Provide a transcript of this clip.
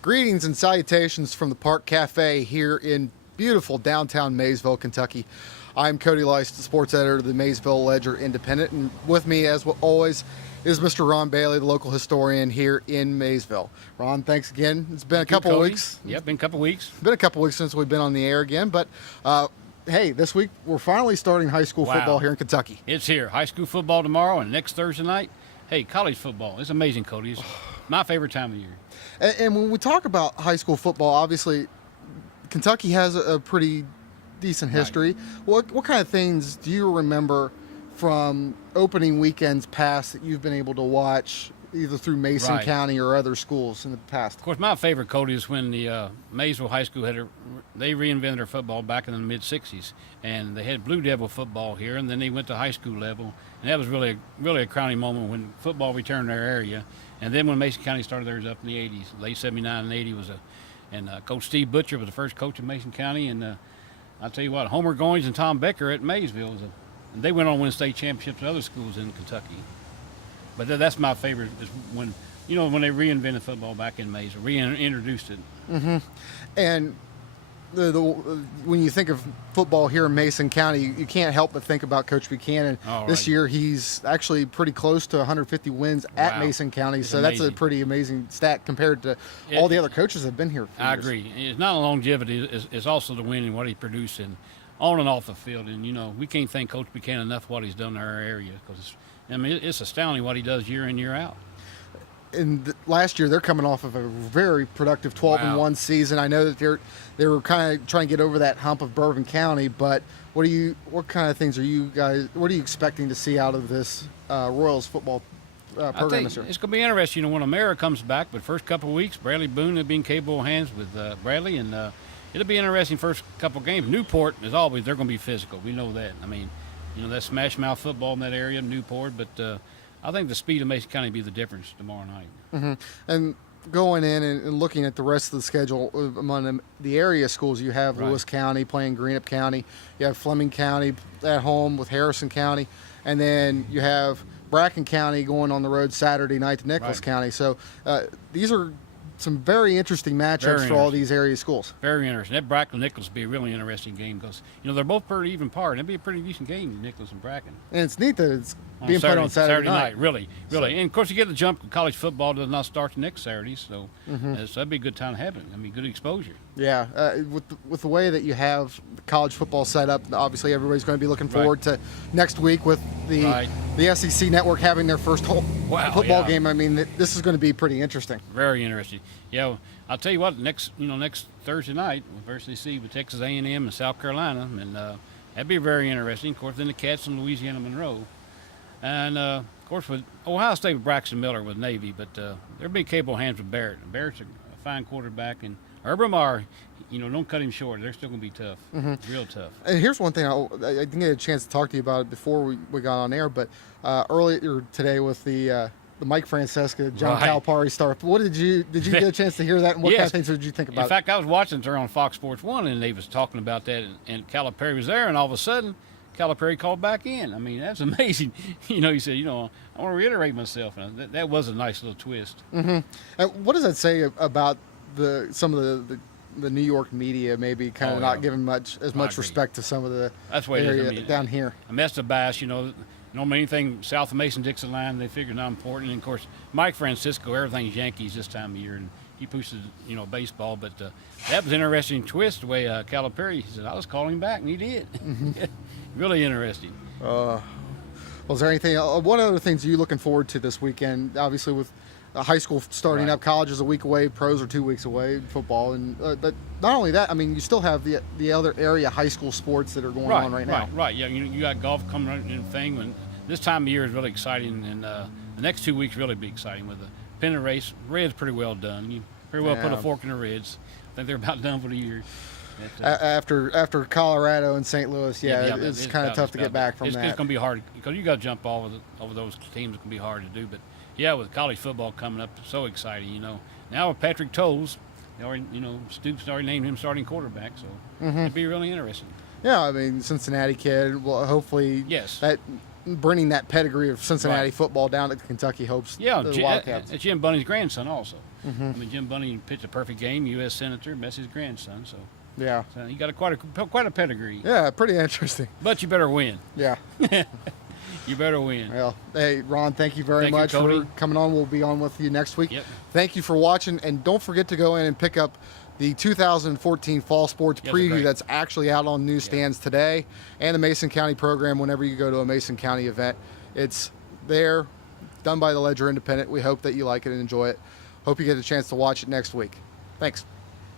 Greetings and salutations from the Parc Cafe here in beautiful downtown Maysville, Kentucky. I'm Cody Evans, the sports editor of the Maysville Ledger Independent, and with me, as always, is Mr. Ron Bailey, the local historian here in Maysville. Ron, thanks again. It's been a couple of weeks. Yeah, been a couple weeks. Been a couple of weeks since we've been on the air again, but hey, this week we're finally starting high school football here in Kentucky. It's here. High school football tomorrow and next Thursday night. Hey, college football. It's amazing, Cody. It's my favorite time of year. And when we talk about high school football, obviously Kentucky has a pretty decent history. Right. What kind of things do you remember from opening weekends past that you've been able to watch either through Mason County or other schools in the past? Of course, my favorite, Cody, is when the Maysville High School they reinvented their football back in the mid-'60s, and they had Blue Devil football here, and then they went to high school level, and that was really a crowning moment when football returned to our area. And then when Mason County started theirs up in the 80s, late 79 and 80 and Coach Steve Butcher was the first coach of Mason County, and I'll tell you what, Homer Goins and Tom Becker at Maysville, and they went on to win state championships at other schools in Kentucky. But that's my favorite, is when they reinvented football back in Maysville, reintroduced it. Mm-hmm. And when you think of football here in Mason County, you can't help but think about Coach Buchanan. This year, he's actually pretty close to 150 wins at Mason County, so that's a pretty amazing stat compared to all the other coaches that have been here for years. I agree. It's not a longevity, it's also the winning, what he produced on and off the field. And, we can't thank Coach Buchanan enough for what he's done in our area, because it's astounding what he does year in, year out. And last year, they're coming off of a very productive 12-1 season. I know that they were kind of trying to get over that hump of Bourbon County, but what kind of things what are you expecting to see out of this Royals football program this year? It's going to be interesting. When Amera comes back, but first couple of weeks, Bradley Boone will be in capable hands with Bradley, and it'll be interesting first couple of games. Newport, as always, they're going to be physical. We know that. That's smash mouth football in that area, Newport, but I think the speed of Mason County will be the difference tomorrow night. Mm-hmm. And going in and looking at the rest of the schedule among the area schools, you have Lewis County playing Greenup County. You have Fleming County at home with Harrison County. And then you have Bracken County going on the road Saturday night to Nicholas County. So these are some very interesting matchups for all these area schools. Very interesting. That Bracken-Nicholas will be a really interesting game because, they're both pretty even par, and it'll be a pretty decent game, Nicholas and Bracken. And it's neat that it's being played on Saturday night. Really. So, and, of course, you get the jump. College football does not start the next Saturday, so that'd be a good time to have it. Good exposure. Yeah. With the way that you have the college football set up, obviously everybody's going to be looking forward to next week with the SEC Network having their first football game. This is going to be pretty interesting. Very interesting. Yeah, I'll tell you what. Next Thursday night, we'll versus see with Texas A&M and South Carolina, and that'd be very interesting. Of course, then the Cats and Louisiana Monroe, and of course with Ohio State with Braxton Miller with Navy, but they'll be capable hands with Barrett. And Barrett's a fine quarterback, and Urban Meyer, don't cut him short. They're still going to be tough, real tough. And here's one thing I didn't get a chance to talk to you about it before we got on air, but earlier today with the Mike Francesca, John Calipari stuff. What did you get a chance to hear that, and what kind of things did you think about it? In fact, I was watching her on Fox Sports 1, and they was talking about that, and Calipari was there, and all of a sudden, Calipari called back in. That's amazing. He said, I want to reiterate myself. And that was a nice little twist. Mm-hmm. And what does that say about some of the New York media maybe kind of not giving much respect to some of the area down here? That's the bias, Normally anything south of Mason-Dixon line, they figure not important. And, of course, Mike Francisco, everything's Yankees this time of year, and he pushes, baseball. But that was an interesting twist, the way Calipari said, I was calling him back, and he did. Really interesting. Well, is there anything, what other things are you looking forward to this weekend? Obviously, with high school starting up, college is a week away, pros are 2 weeks away, football. But not only that, you still have the other area high school sports that are going on right now. Right. Yeah, you got golf coming in the thing. And this time of year is really exciting, and the next 2 weeks really be exciting with the pennant race. Red's pretty well done. You pretty well put a fork in the Reds. I think they're about done for the year. After Colorado and St. Louis, it's kind of tough to get back from that. It's going to be hard because you got to jump over those teams. It can be hard to do, but with college football coming up, it's so exciting. Now with Patrick Tolles, Stoops already named him starting quarterback, so it'd be really interesting. Yeah, Cincinnati kid. Well, hopefully, that bringing that pedigree of Cincinnati football down to Kentucky hopes. Yeah, the Wildcats. Jim Bunny's grandson also. I mean, Jim Bunning pitched a perfect game. U.S. Senator, Messi's grandson. So Yeah. he got quite a pedigree. Yeah, pretty interesting. But you better win. Yeah. You better win. Well, hey, Ron, thank you very much Cody. for coming on. We'll be on with you next week. Yep. Thank you for watching, and don't forget to go in and pick up the 2014 Fall Sports Yes, Preview great. that's actually out on newsstands today, and the Mason County program whenever you go to a Mason County event. It's there, done by the Ledger Independent. We hope that you like it and enjoy it. Hope you get a chance to watch it next week. Thanks.